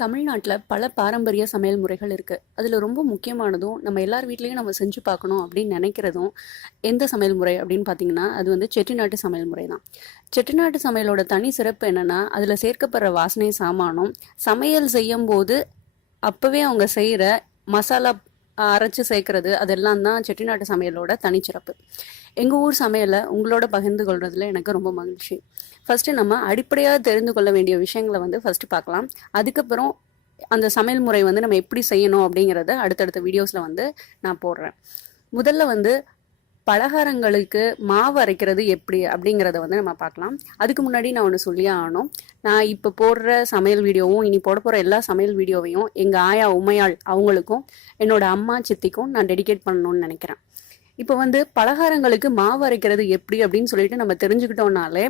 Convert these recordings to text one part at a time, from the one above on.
தமிழ்நாட்டில் பல பாரம்பரிய சமையல் முறைகள் இருக்குது. அதில் ரொம்ப முக்கியமானதும் நம்ம எல்லார் வீட்லேயும் நம்ம செஞ்சு பார்க்கணும் அப்படின்னு நினைக்கிறதும் எந்த சமையல் முறை அப்படின்னு பார்த்தீங்கன்னா அது வந்து செட்டிநாட்டு சமையல் முறை தான். செட்டிநாட்டு சமையலோட தனி சிறப்பு என்னென்னா அதில் சேர்க்கப்படுற வாசனை சாமானும் சமையல் செய்யும் போது அப்போவே அவங்க செய்கிற மசாலா அரைச்சி சேர்க்கறது அதெல்லாம் தான் செட்டிநாட்டு சமையலோட தனிச்சிறப்பு. எங்கள் ஊர் சமையலை உங்களோட பகிர்ந்து கொள்றதுல எனக்கு ரொம்ப மகிழ்ச்சி. ஃபஸ்ட்டு நம்ம அடிப்படையாக தெரிந்து கொள்ள வேண்டிய விஷயங்களை வந்து ஃபஸ்ட்டு பார்க்கலாம். அதுக்கப்புறம் அந்த சமையல் முறை வந்து நம்ம எப்படி செய்யணும் அப்படிங்கிறத அடுத்தடுத்த வீடியோஸில் வந்து நான் போடுறேன். முதல்ல வந்து பலகாரங்களுக்கு மாவு அரைக்கிறது எப்படி அப்படிங்கிறத வந்து நம்ம பார்க்கலாம். அதுக்கு முன்னாடி நான் ஒன்று சொல்லியே ஆகணும். நான் இப்போ போடுற சமையல் வீடியோவும் இனி போட போகிற எல்லா சமையல் வீடியோவையும் எங்கள் ஆயா உமையாள் அவங்களுக்கும் என்னோட அம்மா சித்திக்கும் நான் டெடிகேட் பண்ணணும்னு நினைக்கிறேன். இப்போ வந்து பலகாரங்களுக்கு மாவு அரைக்கிறது எப்படி அப்படின்னு சொல்லிட்டு நம்ம தெரிஞ்சுக்கிட்டோம்னாலே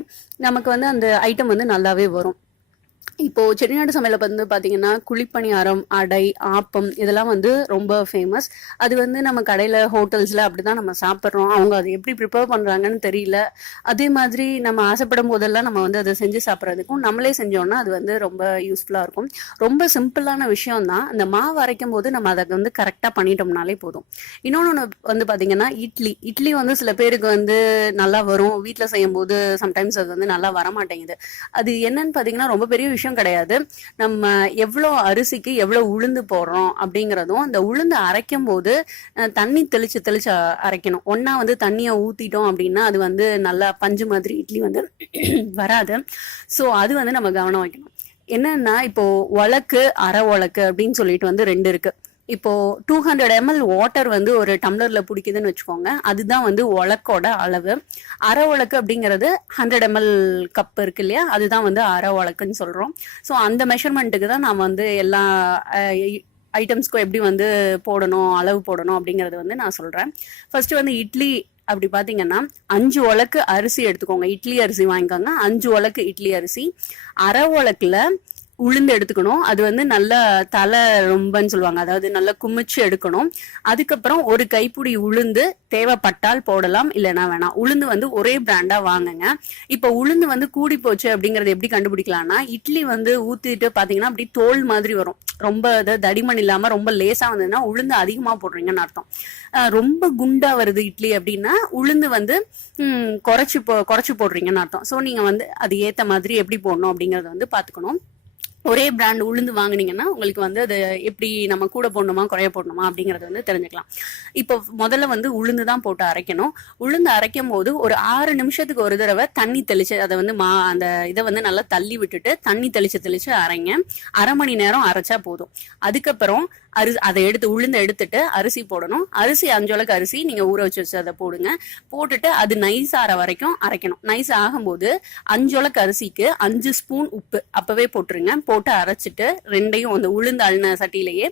நமக்கு வந்து அந்த ஐட்டம் வந்து நல்லாவே வரும். இப்போ செட்டிநாடு சமையல வந்து பாத்தீங்கன்னா குழிப்பணியாரம், அடை, ஆப்பம் இதெல்லாம் வந்து ரொம்ப ஃபேமஸ். அது வந்து நம்ம கடையில ஹோட்டல்ஸ்ல அப்படிதான் நம்ம சாப்பிட்றோம். அவங்க அதை எப்படி ப்ரிப்பேர் பண்றாங்கன்னு தெரியல. அதே மாதிரி நம்ம ஆசைப்படும் போதெல்லாம் நம்ம வந்து அதை செஞ்சு சாப்பிட்றதுக்கும் நம்மளே செஞ்சோம்னா அது வந்து ரொம்ப யூஸ்ஃபுல்லா இருக்கும். ரொம்ப சிம்பிளான விஷயம் தான். அந்த மாவு அரைக்கும் போது நம்ம அதை வந்து கரெக்டா பண்ணிட்டோம்னாலே போதும். இன்னொன்று வந்து பாத்தீங்கன்னா இட்லி வந்து சில பேருக்கு வந்து நல்லா வரும். வீட்டில் செய்யும் போது சம்டைம்ஸ் அது வந்து நல்லா வர மாட்டேங்குது. அது என்னன்னு பாத்தீங்கன்னா ரொம்ப பெரிய விஷயம் கிடையாது. நம்ம எவ்வளவு அரிசிக்கு எவ்வளவு உளுந்து போடுறோம் அப்படிங்கறதும் அந்த உளுந்து அரைக்கும் போது தண்ணி தெளிச்சு தெளிச்சு அரைக்கணும். ஒன்னா வந்து தண்ணியை ஊத்திட்டோம் அப்படின்னா அது வந்து நல்லா பஞ்சு மாதிரி இட்லி வந்து வராது. ஸோ அது வந்து நம்ம கவனம் வைக்கணும். என்னன்னா இப்போ உலக்கு அரை உலக்கு அப்படின்னு சொல்லிட்டு வந்து ரெண்டு இருக்கு. இப்போ 200 ml வாட்டர் வந்து ஒரு டம்ளர்ல பிடிக்குதுன்னு வச்சுக்கோங்க. அதுதான் வந்து உலக்கோட அளவு. அரை உலக்கு அப்படிங்கிறது 100 ml கப் இருக்கு இல்லையா, அதுதான் வந்து அரை உலக்குன்னு சொல்றோம். ஸோ அந்த மெஷர்மெண்ட்டுக்கு தான் நான் வந்து எல்லா ஐட்டம்ஸ்க்கும் எப்படி வந்து போடணும், அளவு போடணும் அப்படிங்கறது வந்து நான் சொல்றேன். ஃபர்ஸ்ட் வந்து இட்லி அப்படி பாத்தீங்கன்னா 5 உலக்கு அரிசி எடுத்துக்கோங்க. இட்லி அரிசி வாங்கிக்கோங்க. 5 உலக்கு இட்லி அரிசி. அரை உலக்குல உளுந்து எடுத்துக்கணும். அது வந்து நல்ல தலை ரொம்பன்னு சொல்லுவாங்க, அதாவது நல்லா குமிச்சு எடுக்கணும். அதுக்கப்புறம் ஒரு கைப்பிடி உளுந்து தேவைப்பட்டால் போடலாம், இல்லைன்னா வேணாம். உளுந்து வந்து ஒரே பிராண்டா வாங்குங்க. இப்போ உளுந்து வந்து கூடி போச்சு அப்படிங்கறது எப்படி கண்டுபிடிக்கலாம்னா, இட்லி வந்து ஊத்திட்டு பாத்தீங்கன்னா அப்படி தோல் மாதிரி வரும். ரொம்ப தடிமண் இல்லாம ரொம்ப லேசா வந்ததுன்னா உளுந்து அதிகமா போடுறீங்கன்னு அர்த்தம். ரொம்ப குண்டா வருது இட்லி அப்படின்னா உளுந்து வந்து குறைச்சு போடுறீங்கன்னு அர்த்தம். ஸோ நீங்க வந்து அது ஏத்த மாதிரி எப்படி போடணும் அப்படிங்கறத வந்து பாத்துக்கணும். ஒரே பிராண்ட் உளுந்து வாங்கினீங்கன்னா உங்களுக்கு வந்து அது எப்படி நம்ம கூட போடணுமா குறைய போடணுமா அப்படிங்கறது வந்து தெரிஞ்சுக்கலாம். இப்போ முதல்ல வந்து உளுந்து தான் போட்டு அரைக்கணும். உளுந்து அரைக்கும் போது ஒரு 6 நிமிஷத்துக்கு ஒரு தடவை தண்ணி தெளிச்சு அதை வந்து அந்த இதை வந்து நல்லா தள்ளி விட்டுட்டு தண்ணி தெளிச்சு அரைங்க. அரை மணி நேரம் அரைச்சா போதும். அதுக்கப்புறம் அதை உளுந்து எடுத்துட்டு அரிசி போடணும். அரிசி 5 உலக்கு அரிசி நீங்க ஊற வச்சு அதை போடுங்க. போட்டுட்டு அது நைஸ் ஆற வரைக்கும் அரைக்கணும். நைஸ் ஆகும்போது 5 உலக்கு அரிசிக்கு 5 ஸ்பூன் உப்பு அப்பவே போட்டுருங்க. போட்டு அரைச்சிட்டு ரெண்டையும் அந்த உளுந்து அள்ளின சட்டியிலேயே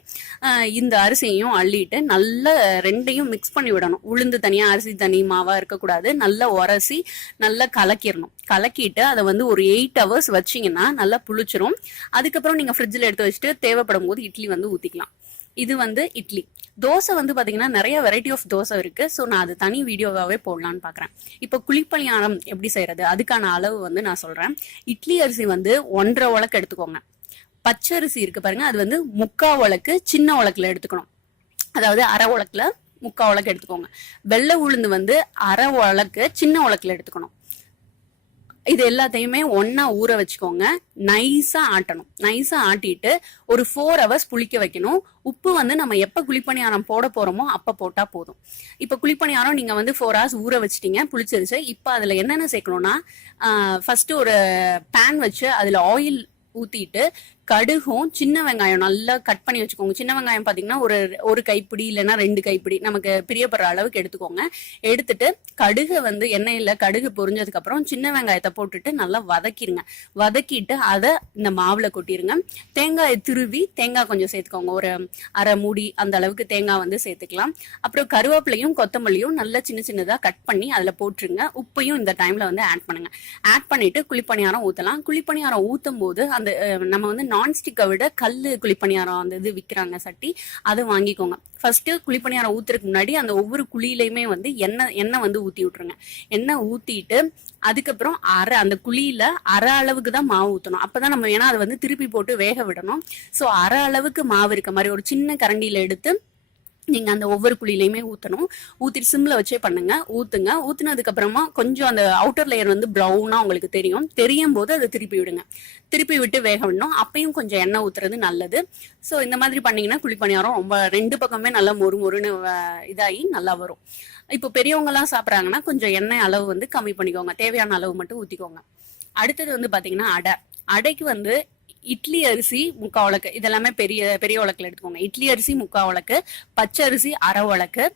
இந்த அரிசியையும் அள்ளிட்டு நல்லா ரெண்டையும் மிக்ஸ் பண்ணி விடணும். உளுந்து தனியா அரிசி தனி மாவா இருக்கக்கூடாது. நல்லா உரசி நல்லா கலக்கிடணும். கலக்கிட்டு அதை வந்து ஒரு 8 hours வச்சிங்கன்னா நல்லா புளிச்சிரும். அதுக்கப்புறம் நீங்க ஃப்ரிட்ஜில் எடுத்து வச்சுட்டு தேவைப்படும் போது இட்லி வந்து ஊத்திக்கலாம். இது வந்து இட்லி. தோசை வந்து பாத்தீங்கன்னா நிறைய வெரைட்டி ஆஃப் தோசை இருக்கு. ஸோ நான் அது தனி வீடியோவாவே போடலான்னு பாக்குறேன். இப்போ குழிப்பணியாரம் எப்படி செய்யறது அதுக்கான அளவு வந்து நான் சொல்றேன். இட்லி அரிசி வந்து 1.5 உலக்கு எடுத்துக்கோங்க. பச்சரிசி இருக்கு பாருங்க, அது வந்து 3/4 உலக்கு சின்ன உலக்குல எடுத்துக்கணும். அதாவது அரை உலக்குல 3/4 உலக்கு எடுத்துக்கோங்க. வெள்ளை உளுந்து வந்து அரை உலக்கு சின்ன உலக்குல எடுத்துக்கணும். இது எல்லாத்தையுமே ஒன்னா ஊற வச்சுக்கோங்க. நைஸா ஆட்டணும். நைஸா ஆட்டிட்டு ஒரு 4 hours புளிக்க வைக்கணும். உப்பு வந்து நம்ம எப்ப குழிப்பணியாரம் போட போறோமோ அப்ப போட்டா போதும். இப்ப குழிப்பணியாரம் நீங்க வந்து 4 hours ஊற வச்சிட்டீங்க, புளிச்சிருச்சு. இப்ப அதுல என்னென்ன சேர்க்கணும்னா, ஃபர்ஸ்ட் ஒரு பேன் வச்சு அதுல ஆயில் ஊத்திட்டு கடுகும் சின்ன வெங்காயம் நல்லா கட் பண்ணி வச்சுக்கோங்க. சின்ன வெங்காயம் பாத்தீங்கன்னா ஒரு கைப்பிடி இல்லைன்னா 2 கைப்பிடி நமக்கு பிரியப்படுற அளவுக்கு எடுத்துக்கோங்க. எடுத்துட்டு கடுகு வந்து எண்ணெயில கடுகு பொரிஞ்சதுக்கு அப்புறம் சின்ன வெங்காயத்தை போட்டுட்டு நல்லா வதக்கிடுங்க. வதக்கிட்டு அதை இந்த மாவுல கொட்டிருங்க. தேங்காயை துருவி தேங்காய் கொஞ்சம் சேர்த்துக்கோங்க. ஒரு அரை மூடி அந்த அளவுக்கு தேங்காய் வந்து சேர்த்துக்கலாம். அப்புறம் கருவேப்பிலையும் கொத்தமல்லியும் நல்லா சின்ன சின்னதா கட் பண்ணி அதுல போட்டுருங்க. உப்பையும் இந்த டைம்ல வந்து ஆட் பண்ணுங்க. ஆட் பண்ணிட்டு குழிப்பணியாரம் ஊத்தலாம். குழிப்பணியாரம் ஊத்தும் போது அந்த நம்ம வந்து நான்ஸ்டிக்கை விட கல் குழிப்பணியாரம் அந்த இது விற்கிறாங்க சட்டி, அதை வாங்கிக்கோங்க. ஃபர்ஸ்ட் குழிப்பணியாரம் ஊத்துறதுக்கு முன்னாடி அந்த ஒவ்வொரு குழியிலையுமே வந்து எண்ணெய் வந்து ஊத்தி விட்டுருங்க. எண்ணெய் ஊத்திட்டு அதுக்கப்புறம் அந்த குழியில அரை அளவுக்கு தான் மாவு ஊற்றணும். அப்பதான் நம்ம ஏன்னா அதை வந்து திருப்பி போட்டு வேக விடணும். ஸோ அரை அளவுக்கு மாவு இருக்க மாதிரி ஒரு சின்ன கரண்டியில எடுத்து நீங்க அந்த ஒவ்வொரு குழியிலையுமே ஊற்றணும். ஊத்திட்டு சிம்ல வச்சே பண்ணுங்க. ஊத்துனதுக்கு அப்புறமா கொஞ்சம் அந்த அவுட்டர் லேயர் வந்து ப்ரௌனா உங்களுக்கு தெரியும் போது அதை திருப்பி விடுங்க. திருப்பி விட்டு வேக விடணும். அப்பயும் கொஞ்சம் எண்ணெய் ஊத்துறது நல்லது. ஸோ இந்த மாதிரி பண்ணீங்கன்னா குழிப்பணியாரம் ரொம்ப 2 பக்கமே நல்லா மொறுன்னு இதாகி நல்லா வரும். இப்போ பெரியவங்க எல்லாம் சாப்பிட்றாங்கன்னா கொஞ்சம் எண்ணெய் அளவு வந்து கம்மி பண்ணிக்கோங்க. தேவையான அளவு மட்டும் ஊத்திக்கோங்க. அடுத்தது வந்து பாத்தீங்கன்னா அடைக்கு வந்து இட்லி அரிசி 3/4 உலக்கு, இதெல்லாமே பெரிய உலக்குல எடுத்துக்கோங்க. இட்லி அரிசி 3/4 உலக்கு, பச்சை அரிசி அரை உலக்கு.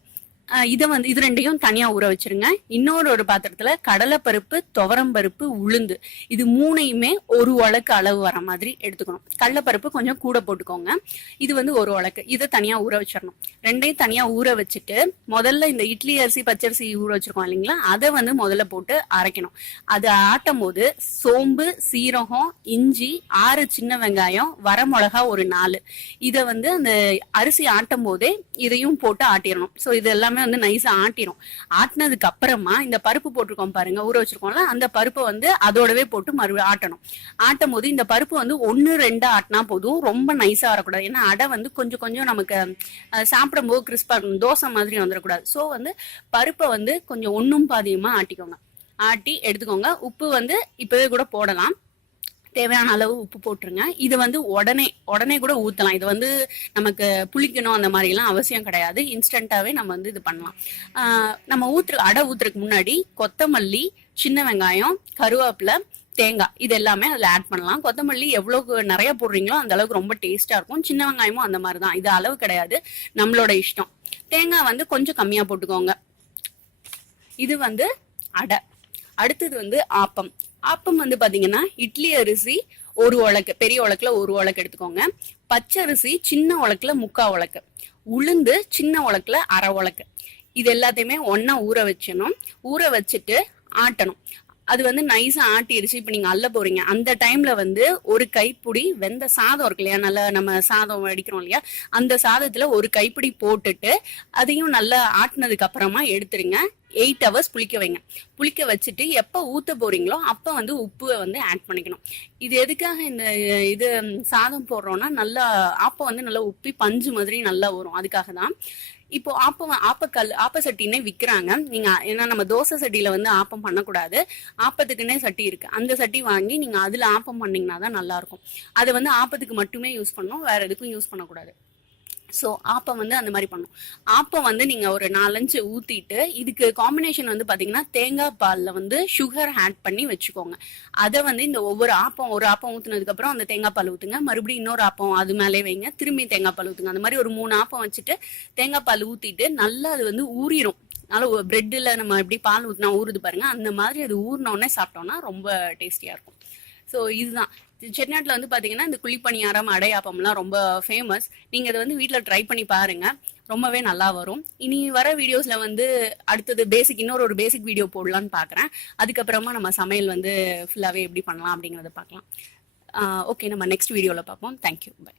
இது ரெண்டையும் தனியா ஊற வச்சிருங்க. ஒரு பாத்திரத்துல கடலைப்பருப்பு, துவரம்பருப்பு, உளுந்து, இது 3யுமே 1 உலக்கு அளவு வர மாதிரி எடுத்துக்கணும். கடலைப்பருப்பு கொஞ்சம் கூட போட்டுக்கோங்க. இது வந்து 1 உலக்கு. இதை தனியா ஊற வச்சிடணும். ரெண்டையும் தனியா ஊற வச்சுட்டு முதல்ல இந்த இட்லி அரிசி பச்சரிசி ஊற வச்சிருக்கோம் இல்லைங்களா, அதை வந்து முதல்ல போட்டு அரைக்கணும். அது ஆட்டும் போது சோம்பு, சீரகம், இஞ்சி, 6 சின்ன வெங்காயம், வரமிளகா ஒரு 4, இதை வந்து அந்த அரிசி ஆட்டும் போதே இதையும் போட்டு ஆட்டிடணும். ஸோ இது எல்லாமே வந்து நைஸா ஆட்டிரும். ஆட்டினதுக்கு அப்புறமா இந்த பருப்பு போட்டிருக்கோம் பாருங்க, ஊற வச்சிருக்கோம்ல, அந்த பருப்பை வந்து அதோடவே போட்டு மறுபடியும் ஆட்டணும். ஆட்டும் போது இந்த பருப்பு வந்து 1-2 ஆட்டினா போதும், ரொம்ப நைஸா வரக்கூடாது. ஏன்னா அடை வந்து கொஞ்சம் நமக்கு சாப்பிடும் போது கிறிஸ்பா இருக்கணும், தோசை மாதிரி வந்துடக்கூடாது. ஸோ வந்து பருப்பை வந்து கொஞ்சம் 1 பாதியமா ஆட்டிக்கோங்க. ஆட்டி எடுத்துக்கோங்க. உப்பு வந்து இப்பவே கூட போடலாம். தேவையான அளவு உப்பு போட்டுருங்க. இது வந்து உடனே கூட ஊத்தலாம். இது வந்து நமக்கு புளிக்கணும் அந்த மாதிரி எல்லாம் அவசியம் கிடையாது. இன்ஸ்டன்டாவே நம்ம வந்து இது பண்ணலாம். நம்ம அடை ஊத்துறதுக்கு முன்னாடி கொத்தமல்லி, சின்ன வெங்காயம், கருவேப்பிலை, தேங்காய், இது எல்லாமே அதுல ஆட் பண்ணலாம். கொத்தமல்லி எவ்வளவு நிறைய போடுறீங்களோ அந்த அளவுக்கு ரொம்ப டேஸ்டா இருக்கும். சின்ன வெங்காயமும் அந்த மாதிரி தான். இது அளவு கிடையாது, நம்மளோட இஷ்டம். தேங்காய் வந்து கொஞ்சம் கம்மியா போட்டுக்கோங்க. இது வந்து அடை. அடுத்தது வந்து ஆப்பம் வந்து பாத்தீங்கன்னா இட்லி அரிசி 1 உலக்கு, பெரிய உலக்குல 1 உலக்கு எடுத்துக்கோங்க. பச்சரிசி சின்ன உலக்குல 3/4 உலக்கு, உளுந்து சின்ன உலக்குல அரை உலக்கு. இது எல்லாத்தையுமே ஒன்னா ஊற வச்சணும். ஊற வச்சுட்டு ஆட்டணும். அது வந்து நைஸா ஆட்டிடுச்சு. இப்ப நீங்க அள்ள போறீங்க. அந்த டைம்ல வந்து ஒரு கைப்பிடி வெந்த சாதம் இருக்கு இல்லையா, நல்லா நம்ம சாதம் வடிக்கிறோம் இல்லையா, அந்த சாதத்துல ஒரு கைப்பிடி போட்டுட்டு அதையும் நல்லா ஆட்டினதுக்கு அப்புறமா எடுத்துருங்க. 8 ஹவர்ஸ் புளிக்க வைங்க. புளிக்க வச்சுட்டு எப்ப ஊத்த போறீங்களோ அப்ப வந்து உப்பு வந்து ஆட் பண்ணிக்கணும். இது எதுக்காக இந்த இது சாதம் போடுறோம்னா நல்லா ஆப்பம் வந்து நல்லா உப்பி பஞ்சு மாதிரி நல்லா வரும். அதுக்காக தான். இப்போ ஆப்ப சட்டினே விக்கிறாங்க. நீங்க ஏன்னா நம்ம தோசை சட்டியில வந்து ஆப்பம் பண்ணக்கூடாது, ஆப்பத்துக்குன்னே சட்டி இருக்கு. அந்த சட்டி வாங்கி நீங்க அதுல ஆப்பம் பண்ணீங்கன்னா தான் நல்லா இருக்கும். அதை வந்து ஆப்பத்துக்கு மட்டுமே யூஸ் பண்ணணும், வேற எதுக்கும் யூஸ் பண்ணக்கூடாது. ஸோ ஆப்பம் வந்து அந்த மாதிரி பண்ணும். ஆப்பம் வந்து நீங்க ஒரு 4-5 ஊத்திட்டு இதுக்கு காம்பினேஷன் வந்து பாத்தீங்கன்னா தேங்காய் பால்ல வந்து சுகர் ஆட் பண்ணி வச்சுக்கோங்க. அதை வந்து இந்த ஒரு ஆப்பம் ஊத்துனதுக்கு அப்புறம் அந்த தேங்காய் பால் ஊத்துங்க. மறுபடியும் இன்னொரு ஆப்பம் அது மேலே வைங்க. திரும்பி தேங்காய் பால் ஊத்துங்க. அந்த மாதிரி ஒரு 3 ஆப்பம் வச்சுட்டு தேங்காய் பால் ஊத்திட்டு நல்லா அது வந்து ஊறிடும். அதனால பிரெட்ல நம்ம எப்படி பால் ஊத்தினா ஊறுது பாருங்க, அந்த மாதிரி அது ஊறினோடனே சாப்பிட்டோம்னா ரொம்ப டேஸ்டியா இருக்கும். ஸோ இதுதான் செட்டிநாட்டில் வந்து பார்த்தீங்கன்னா இந்த குழிப்பணியாரம், அடையாப்பம்லாம் ரொம்ப ஃபேமஸ். நீங்கள் இதை வந்து வீட்டில் ட்ரை பண்ணி பாருங்க, ரொம்பவே நல்லா வரும். இனி வர வீடியோஸில் வந்து அடுத்தது இன்னொரு பேசிக் வீடியோ போடலான்னு பார்க்குறேன். அதுக்கப்புறமா நம்ம சமையல் வந்து ஃபுல்லாகவே எப்படி பண்ணலாம் அப்படிங்கிறத பார்க்கலாம். ஓகே, நம்ம நெக்ஸ்ட் வீடியோவில் பார்ப்போம். Thank you, by.